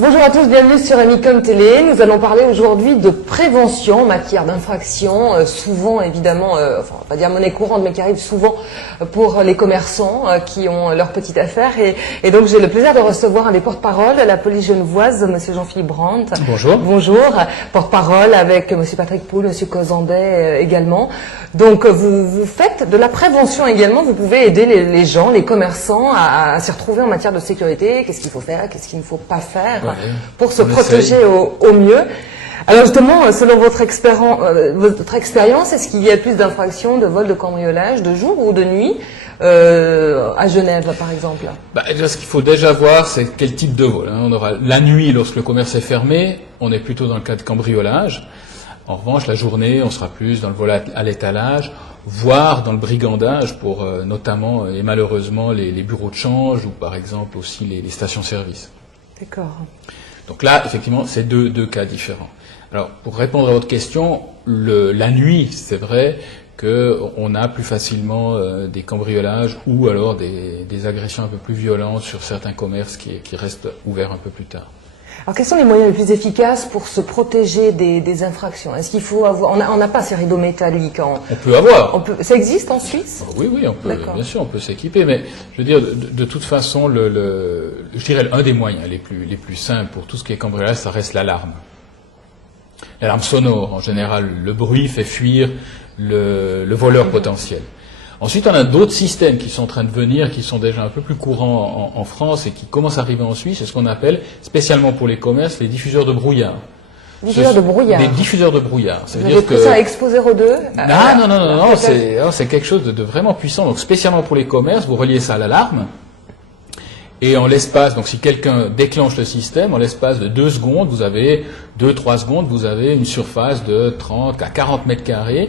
Bonjour à tous, bienvenue sur Amicom Télé. Nous allons parler aujourd'hui de prévention en matière d'infraction, souvent évidemment, enfin on va pas dire monnaie courante, mais qui arrive souvent pour les commerçants qui ont leur petite affaire. Et donc j'ai le plaisir de recevoir un des porte-parole de la police genevoise, monsieur Jean-Philippe Brandt. Bonjour. Bonjour, porte-parole avec monsieur Patrick Poul, monsieur Cozandet également. Donc vous faites de la prévention également, vous pouvez aider les gens, les commerçants à s'y retrouver en matière de sécurité, qu'est-ce qu'il faut faire, qu'est-ce qu'il ne faut pas faire pour se protéger au mieux. Alors justement, selon votre expérience, est-ce qu'il y a plus d'infractions de vol, de cambriolage, de jour ou de nuit à Genève par exemple? Ce qu'il faut déjà voir, c'est quel type de vol. On aura la nuit, lorsque le commerce est fermé, on est plutôt dans le cas de cambriolage. En revanche, la journée, on sera plus dans le vol à l'étalage, voire dans le brigandage pour notamment et malheureusement les bureaux de change ou par exemple aussi les stations-service. D'accord. Donc là, effectivement, c'est deux cas différents. Alors, pour répondre à votre question, la nuit, c'est vrai qu'on a plus facilement des cambriolages ou alors des agressions un peu plus violentes sur certains commerces qui restent ouverts un peu plus tard. Alors, quels sont les moyens les plus efficaces pour se protéger des infractions? Est-ce qu'il faut avoir... On n'a pas ces rideaux métalliques. On peut avoir. Ça existe en Suisse? Oui, on peut. Bien sûr, on peut s'équiper. Mais je veux dire, de toute façon, je dirais un des moyens les plus simples pour tout ce qui est cambriolage, ça reste l'alarme. L'alarme sonore, en général, le bruit fait fuir le voleur potentiel. Ensuite, on a d'autres systèmes qui sont en train de venir, qui sont déjà un peu plus courants en France et qui commencent à arriver en Suisse. C'est ce qu'on appelle, spécialement pour les commerces, les diffuseurs de brouillard. Diffuseurs de brouillard. Des diffuseurs de brouillard. Ça veut dire que ça à exposer aux deux? Non, c'est quelque chose de vraiment puissant. Donc, spécialement pour les commerces, vous reliez ça à l'alarme. Et en l'espace, donc si quelqu'un déclenche le système, en l'espace de 2 secondes, vous avez 2-3 secondes, vous avez une surface de 30 à 40 mètres carrés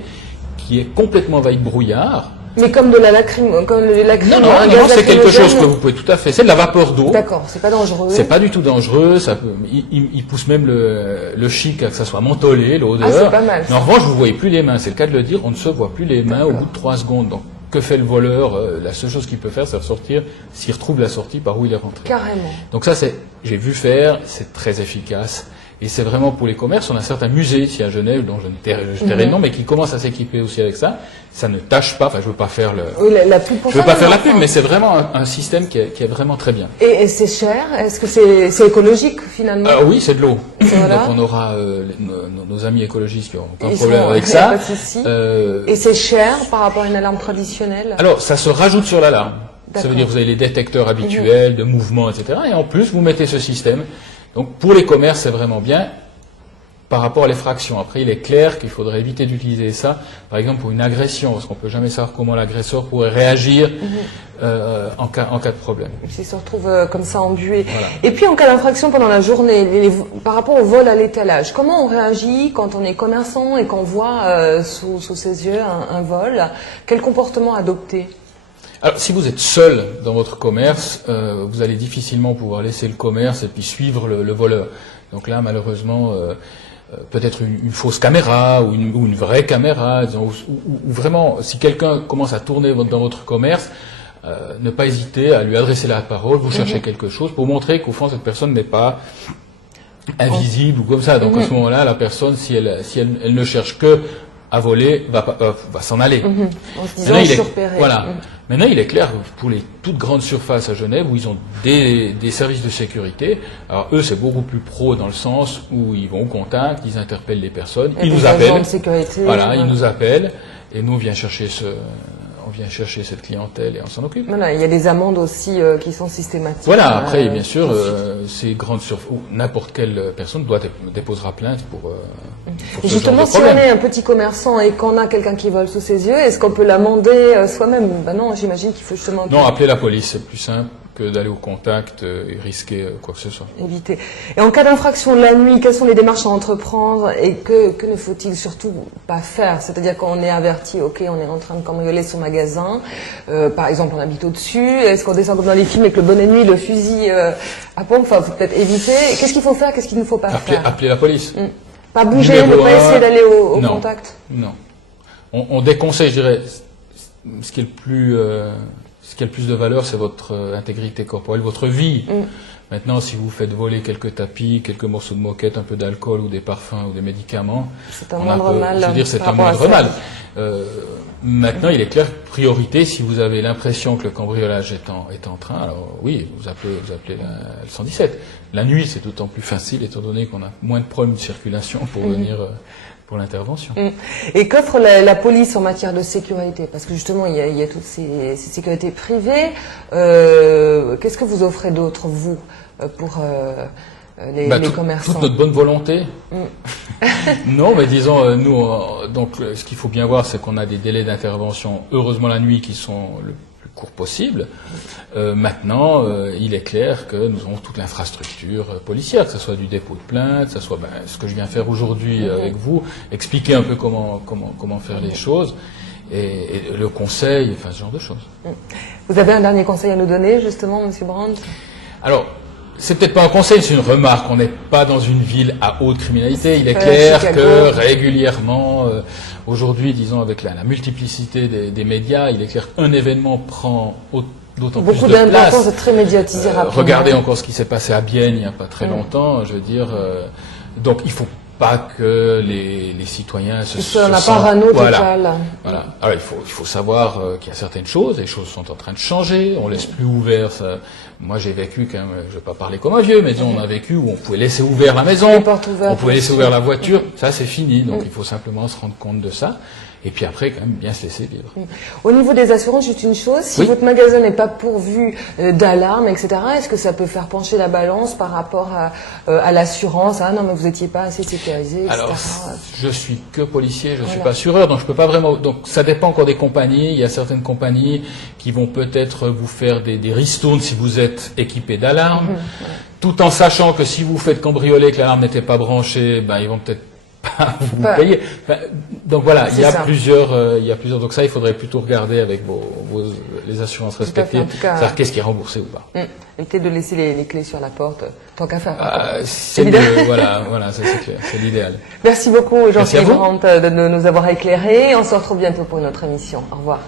qui est complètement envahie de brouillard. Mais comme de la lacrymo, comme le lacrymo, non, c'est quelque chose que vous pouvez tout à fait. C'est de la vapeur d'eau. D'accord, c'est pas dangereux. C'est pas du tout dangereux. Ça peut, il pousse même le chic à que ça soit mentholé, l'odeur. Ah, c'est pas mal. Mais en revanche, vous voyez plus les mains. C'est le cas de le dire. On ne se voit plus les mains au bout de 3 secondes. Donc, que fait le voleur? La seule chose qu'il peut faire, c'est ressortir s'il retrouve la sortie par où il est rentré. Carrément. Donc ça, j'ai vu faire. C'est très efficace. Et c'est vraiment pour les commerces. On a certains musées ici à Genève, dont je tairai le nom, mais qui commencent à s'équiper aussi avec ça. Ça ne tâche pas. Enfin, je veux pas faire je veux pas faire la pub, mais c'est vraiment un système qui est vraiment très bien. Et c'est cher? Est-ce que c'est écologique finalement? Oui, c'est de l'eau. Voilà. Donc on aura nos amis écologistes qui n'ont aucun problème avec ça. Et c'est cher par rapport à une alarme traditionnelle? Alors, ça se rajoute sur l'alarme. Ça veut dire que vous avez les détecteurs habituels de mouvement, etc. Et en plus, vous mettez ce système. Donc pour les commerces, c'est vraiment bien par rapport à l'effraction. Après, il est clair qu'il faudrait éviter d'utiliser ça, par exemple pour une agression, parce qu'on ne peut jamais savoir comment l'agresseur pourrait réagir en cas de problème. S'il se retrouve comme ça embué. Voilà. Et puis en cas d'infraction pendant la journée, par rapport au vol à l'étalage, comment on réagit quand on est commerçant et qu'on voit sous ses yeux un vol? Quel comportement adopter? Alors, si vous êtes seul dans votre commerce, vous allez difficilement pouvoir laisser le commerce et puis suivre le voleur. Donc là, malheureusement, peut-être une fausse caméra ou une vraie caméra, disons, ou vraiment, si quelqu'un commence à tourner dans votre commerce, ne pas hésiter à lui adresser la parole, vous cherchez quelque chose pour montrer qu'au fond, cette personne n'est pas invisible ou comme ça. Donc à ce moment-là, la personne, si elle ne cherche que à voler, va s'en aller. En se disant surpéré. Voilà. Maintenant, il est clair que pour les toutes grandes surfaces à Genève, où ils ont des services de sécurité, alors eux, c'est beaucoup plus pro dans le sens où ils vont au contact, ils interpellent les personnes, ils nous appellent. De sécurité, voilà, ils nous appellent, et nous, on vient chercher cette clientèle et on s'en occupe. Voilà, il y a des amendes aussi qui sont systématiques. Voilà, après, bien sûr, ces grandes surfaces, n'importe quelle personne déposera plainte pour et justement, si on est un petit commerçant et qu'on a quelqu'un qui vole sous ses yeux, est-ce qu'on peut l'amender soi-même? Non, j'imagine qu'il faut justement... Non, appeler la police, c'est plus simple que d'aller au contact et risquer quoi que ce soit. Éviter. Et en cas d'infraction la nuit, quelles sont les démarches à entreprendre et que ne faut-il surtout pas faire? C'est-à-dire qu'on est averti, ok, on est en train de cambrioler son magasin, par exemple on habite au-dessus, est-ce qu'on descend comme dans les films avec le bonnet de nuit, le fusil à pompe? Enfin, faut peut-être éviter. Qu'est-ce qu'il faut faire? Qu'est-ce qu'il ne faut pas faire? Appeler la police. Pas bouger, ne pas essayer d'aller au contact? Non. On déconseille, je dirais, ce qui est le plus ce qui a le plus de valeur, c'est votre intégrité corporelle, votre vie. Maintenant, si vous faites voler quelques tapis, quelques morceaux de moquette, un peu d'alcool ou des parfums ou des médicaments, c'est un moindre mal. Je veux dire, c'est un moindre mal. Maintenant, il est clair, priorité, si vous avez l'impression que le cambriolage est en train, alors oui, vous appelez le 117. La nuit, c'est d'autant plus facile, étant donné qu'on a moins de problèmes de circulation pour venir pour l'intervention. Et qu'offre la police en matière de sécurité? Parce que justement, il y a toutes ces sécurités privées. Qu'est-ce que vous offrez d'autre, vous, pour les commerçants? Toute notre bonne volonté. Non, mais disons, nous, donc, ce qu'il faut bien voir, c'est qu'on a des délais d'intervention, heureusement la nuit, qui sont le plus courts possible. Maintenant, il est clair que nous avons toute l'infrastructure policière, que ce soit du dépôt de plainte, que ce soit ce que je viens faire aujourd'hui avec vous, expliquer un peu comment faire les choses. Et le conseil, enfin ce genre de choses. Vous avez un dernier conseil à nous donner, justement, M. Brandt? Alors, c'est peut-être pas un conseil, c'est une remarque. On n'est pas dans une ville à haute criminalité. Il est clair que régulièrement, aujourd'hui, disons, avec la multiplicité des médias, il est clair qu'un événement prend d'autant plus de place. Beaucoup d'importance, c'est très médiatisé rapidement. Regardez encore ce qui s'est passé à Bienne il n'y a pas très longtemps. Je veux dire, donc il faut pas que les citoyens se sentent... On n'a pas un autre total. Voilà. Alors il faut savoir qu'il y a certaines choses, les choses sont en train de changer, on laisse plus ouvert ça. Moi j'ai vécu quand même, je vais pas parler comme un vieux, mais disons, on a vécu où on pouvait laisser ouvert la maison, on pouvait laisser ouvert la voiture, ça c'est fini, donc il faut simplement se rendre compte de ça. Et puis après, quand même, bien se laisser vivre. Au niveau des assurances, juste une chose, si votre magasin n'est pas pourvu d'alarme, etc., est-ce que ça peut faire pencher la balance par rapport à l'assurance? Ah non, mais vous n'étiez pas assez sécurisé, etc. Alors, je suis que policier, je ne suis pas assureur, donc je peux pas vraiment... Donc, ça dépend encore des compagnies. Il y a certaines compagnies qui vont peut-être vous faire des ristournes si vous êtes équipé d'alarme, tout en sachant que si vous faites cambrioler, que l'alarme n'était pas branchée, ils vont peut-être pas vous payer. Donc voilà, il y a plusieurs, donc ça, il faudrait plutôt regarder avec les assurances respectives, savoir qu'est-ce qui est remboursé ou pas. Évitez de laisser les clés sur la porte, tant qu'à faire. C'est mieux, voilà, ça c'est clair, c'est l'idéal. Merci beaucoup, Jean-Philippe Brandt, de nous avoir éclairés. On se retrouve bientôt pour une autre émission. Au revoir.